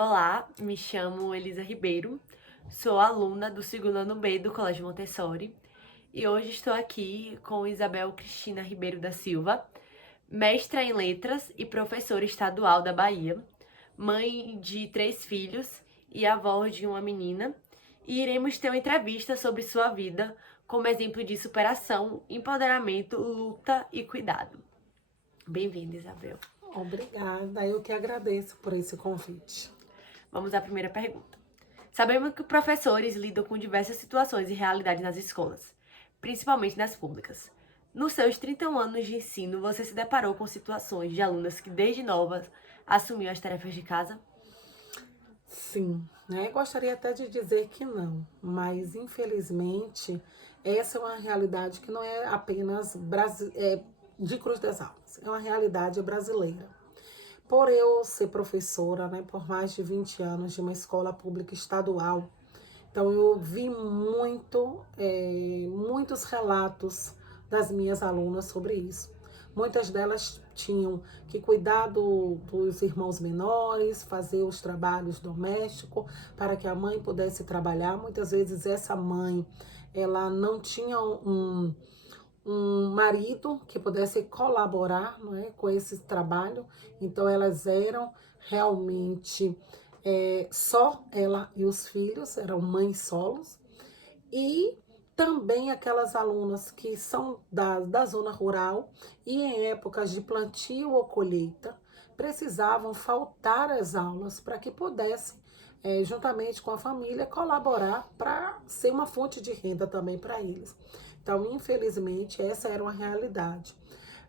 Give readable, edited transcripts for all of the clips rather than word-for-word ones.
Olá, me chamo Elisa Ribeiro, sou aluna do segundo ano B do Colégio Montessori e hoje estou aqui com Isabel Cristina Ribeiro da Silva, mestra em letras e professora estadual da Bahia, mãe de 3 filhos e avó de uma menina, e iremos ter uma entrevista sobre sua vida como exemplo de superação, empoderamento, luta e cuidado. Bem-vinda, Isabel. Obrigada, eu que agradeço por esse convite. Vamos à primeira pergunta. Sabemos que professores lidam com diversas situações e realidades nas escolas, principalmente nas públicas. Nos seus 31 anos de ensino, você se deparou com situações de alunas que desde novas assumiam as tarefas de casa? Sim, né? Gostaria até de dizer que não, mas infelizmente essa é uma realidade que não é apenas de Cruz das Almas, é uma realidade brasileira. Por eu ser professora, né, por mais de 20 anos de uma escola pública estadual, então eu vi muitos relatos das minhas alunas sobre isso. Muitas delas tinham que cuidar dos irmãos menores, fazer os trabalhos domésticos para que a mãe pudesse trabalhar. Muitas vezes essa mãe ela não tinha um marido que pudesse colaborar, não é, com esse trabalho, então elas eram realmente só ela e os filhos, eram mães solos, e também aquelas alunas que são da zona rural e em épocas de plantio ou colheita precisavam faltar às aulas para que pudessem, juntamente com a família, colaborar para ser uma fonte de renda também para eles. Então, infelizmente, essa era uma realidade.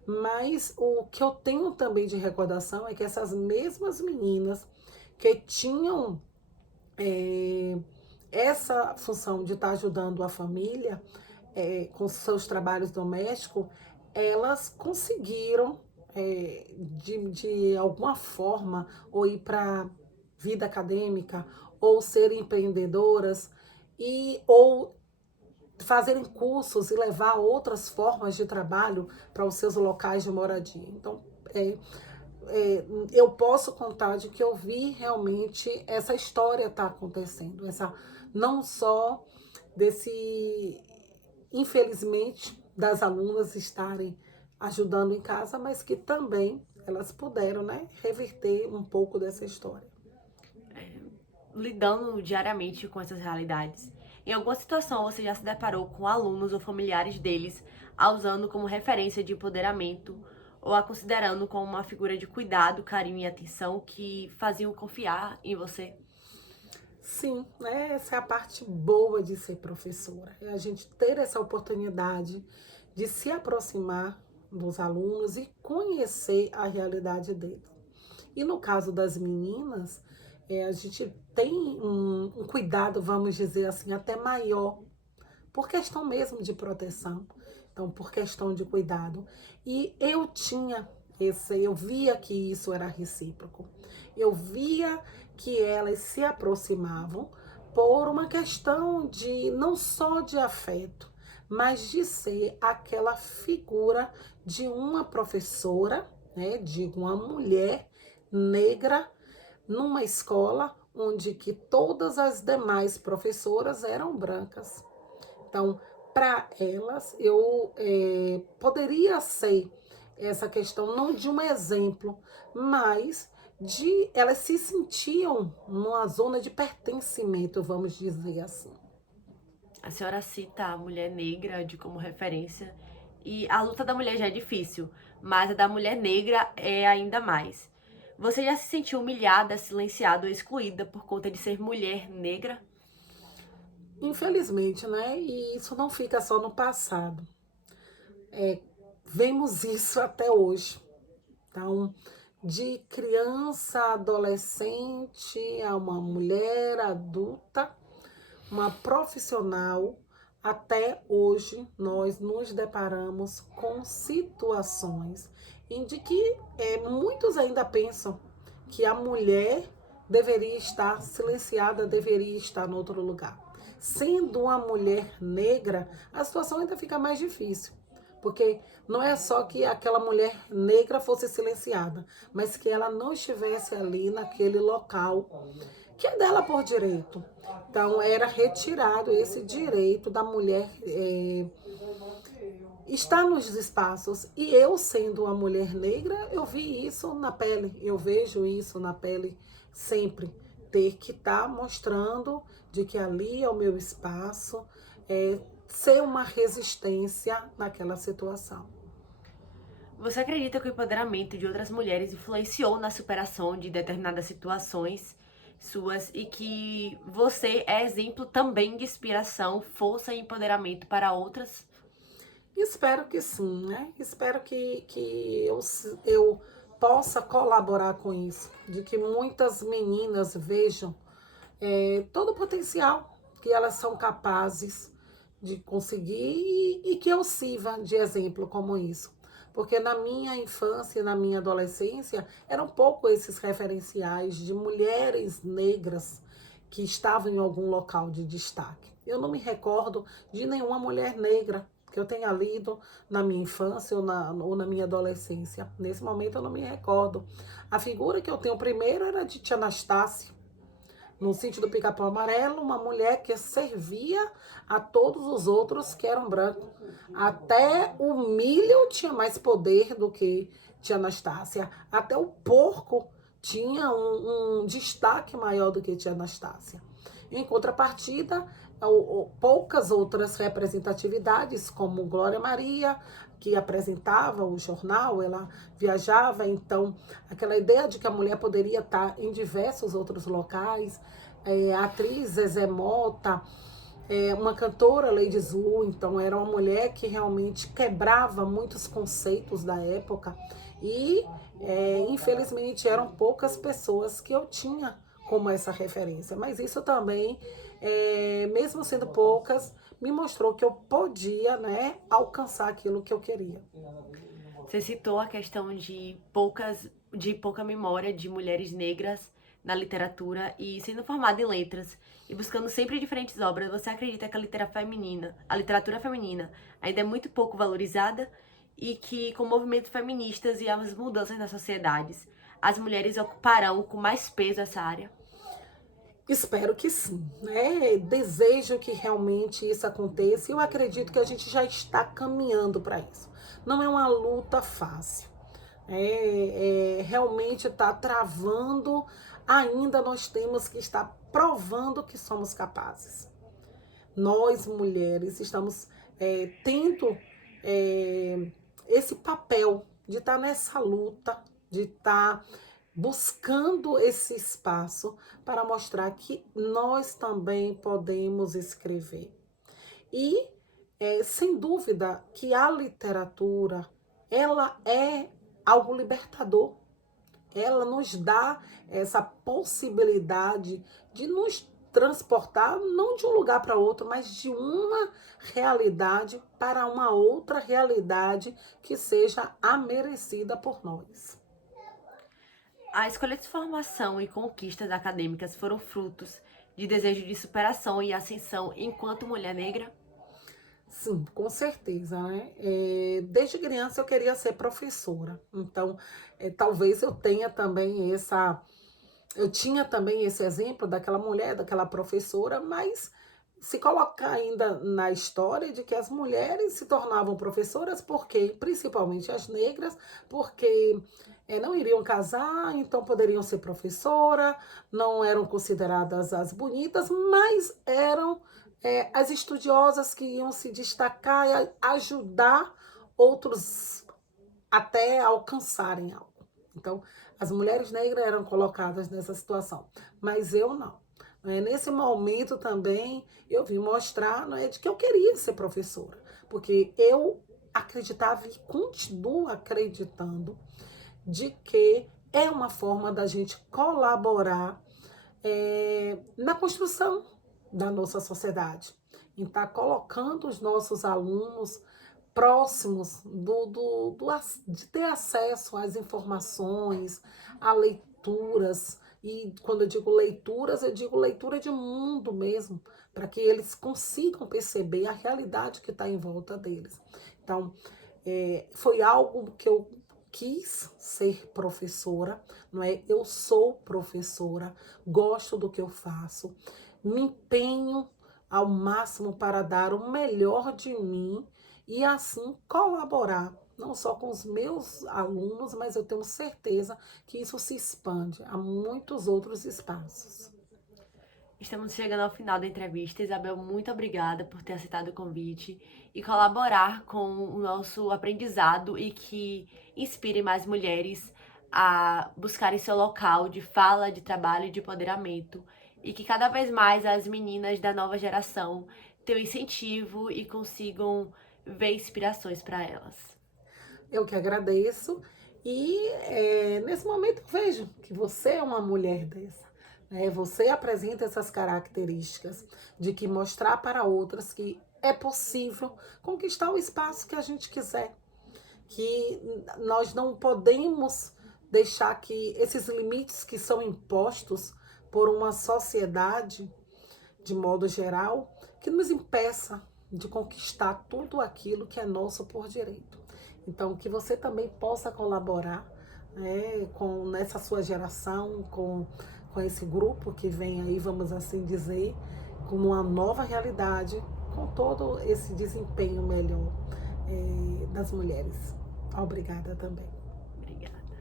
Mas o que eu tenho também de recordação é que essas mesmas meninas que tinham é, essa função de estar ajudando a família com seus trabalhos domésticos, elas conseguiram, de alguma forma, ou ir para a vida acadêmica, ou ser empreendedoras, ou fazerem cursos e levar outras formas de trabalho para os seus locais de moradia. Então, eu posso contar de que eu vi realmente essa história estar acontecendo, essa não só desse, infelizmente, das alunas estarem ajudando em casa, mas que também elas puderam, né, reverter um pouco dessa história. Lidando diariamente com essas realidades. Em alguma situação você já se deparou com alunos ou familiares deles a usando como referência de empoderamento ou a considerando como uma figura de cuidado, carinho e atenção que faziam confiar em você? Sim, né? Essa é a parte boa de ser professora. É a gente ter essa oportunidade de se aproximar dos alunos e conhecer a realidade deles. E no caso das meninas, a gente tem um cuidado, vamos dizer assim, até maior, por questão mesmo de proteção, então por questão de cuidado. E eu via que isso era recíproco. Eu via que elas se aproximavam por uma questão de não só de afeto, mas de ser aquela figura de uma professora, né, de uma mulher negra numa escola onde que todas as demais professoras eram brancas. Então, para elas, eu poderia ser essa questão não de um exemplo, mas de elas se sentiam numa zona de pertencimento, vamos dizer assim. A senhora cita a mulher negra de como referência e a luta da mulher já é difícil, mas a da mulher negra é ainda mais. Você já se sentiu humilhada, silenciada ou excluída por conta de ser mulher negra? Infelizmente, né? E isso não fica só no passado. Vemos isso até hoje. Então, de criança, adolescente, a uma mulher adulta, uma profissional, até hoje nós nos deparamos com situações em de que muitos ainda pensam que a mulher deveria estar silenciada, deveria estar em outro lugar. Sendo uma mulher negra, a situação ainda fica mais difícil, Porque não é só que aquela mulher negra fosse silenciada, mas que ela não estivesse ali naquele local que é dela por direito. Então, era retirado esse direito da mulher estar nos espaços. E eu, sendo uma mulher negra, eu vi isso na pele, eu vejo isso na pele sempre. Ter que estar mostrando de que ali é o meu espaço, ser uma resistência naquela situação. Você acredita que o empoderamento de outras mulheres influenciou na superação de determinadas situações suas e que você é exemplo também de inspiração, força e empoderamento para outras? Espero que sim, né? Espero que eu possa colaborar com isso, de que muitas meninas vejam todo o potencial que elas são capazes de conseguir e que eu sirva de exemplo como isso. Porque na minha infância e na minha adolescência eram pouco esses referenciais de mulheres negras que estavam em algum local de destaque. Eu não me recordo de nenhuma mulher negra que eu tenha lido na minha infância ou na minha adolescência. Nesse momento eu não me recordo. A figura que eu tenho primeiro era de Tia Anastácia, no sítio do Pica-Pau Amarelo, uma mulher que servia a todos os outros que eram brancos. Até o milho tinha mais poder do que Tia Anastácia. Até o porco tinha um destaque maior do que Tia Anastácia. Em contrapartida, poucas outras representatividades, como Glória Maria, que apresentava o jornal, ela viajava, então aquela ideia de que a mulher poderia estar em diversos outros locais, a atriz Zezé Mota, uma cantora Lady Zu, então era uma mulher que realmente quebrava muitos conceitos da época e infelizmente eram poucas pessoas que eu tinha como essa referência, mas isso também, mesmo sendo poucas, me mostrou que eu podia, né, alcançar aquilo que eu queria. Você citou a questão de pouca memória de mulheres negras na literatura e sendo formada em letras e buscando sempre diferentes obras, você acredita que a literatura feminina ainda é muito pouco valorizada e que com movimentos feministas e as mudanças nas sociedades, as mulheres ocuparão com mais peso essa área? Espero que sim, né? Desejo que realmente isso aconteça e eu acredito que a gente já está caminhando para isso. Não é uma luta fácil. Realmente está travando, ainda nós temos que estar provando que somos capazes. Nós, mulheres, estamos tendo esse papel de estar nessa luta, de estar buscando esse espaço para mostrar que nós também podemos escrever. E, sem dúvida, que a literatura, ela é algo libertador. Ela nos dá essa possibilidade de nos transportar, não de um lugar para outro, mas de uma realidade para uma outra realidade que seja a merecida por nós. A escolha de formação e conquistas acadêmicas foram frutos de desejo de superação e ascensão enquanto mulher negra? Sim, com certeza, né? Desde criança eu queria ser professora, então talvez eu tenha também eu tinha também esse exemplo daquela mulher, daquela professora, mas se colocar ainda na história de que as mulheres se tornavam professoras porque, principalmente as negras, porque não iriam casar, então poderiam ser professora, não eram consideradas as bonitas, mas eram as estudiosas que iam se destacar e ajudar outros até alcançarem algo. Então, as mulheres negras eram colocadas nessa situação, mas eu não. Nesse momento também eu vim mostrar, de que eu queria ser professora, porque eu acreditava e continuo acreditando de que é uma forma da gente colaborar na construção da nossa sociedade, em estar colocando os nossos alunos próximos de ter acesso às informações, a leituras. E quando eu digo leitura de mundo mesmo, para que eles consigam perceber a realidade que está em volta deles. Então, Foi algo que eu quis ser professora, não é? Eu sou professora, gosto do que eu faço, me empenho ao máximo para dar o melhor de mim e assim colaborar, não só com os meus alunos, mas eu tenho certeza que isso se expande a muitos outros espaços. Estamos chegando ao final da entrevista. Isabel, muito obrigada por ter aceitado o convite e colaborar com o nosso aprendizado e que inspire mais mulheres a buscarem seu local de fala, de trabalho e de empoderamento. E que cada vez mais as meninas da nova geração tenham incentivo e consigam ver inspirações para elas. Eu que agradeço e nesse momento eu vejo que você é uma mulher dessa. Você apresenta essas características de que mostrar para outras que é possível conquistar o espaço que a gente quiser, que nós não podemos deixar que esses limites que são impostos por uma sociedade, de modo geral, que nos impeça de conquistar tudo aquilo que é nosso por direito. Então, que você também possa colaborar, né, nessa sua geração, com esse grupo que vem aí, vamos assim dizer, com uma nova realidade, com todo esse desempenho melhor das mulheres. Obrigada também.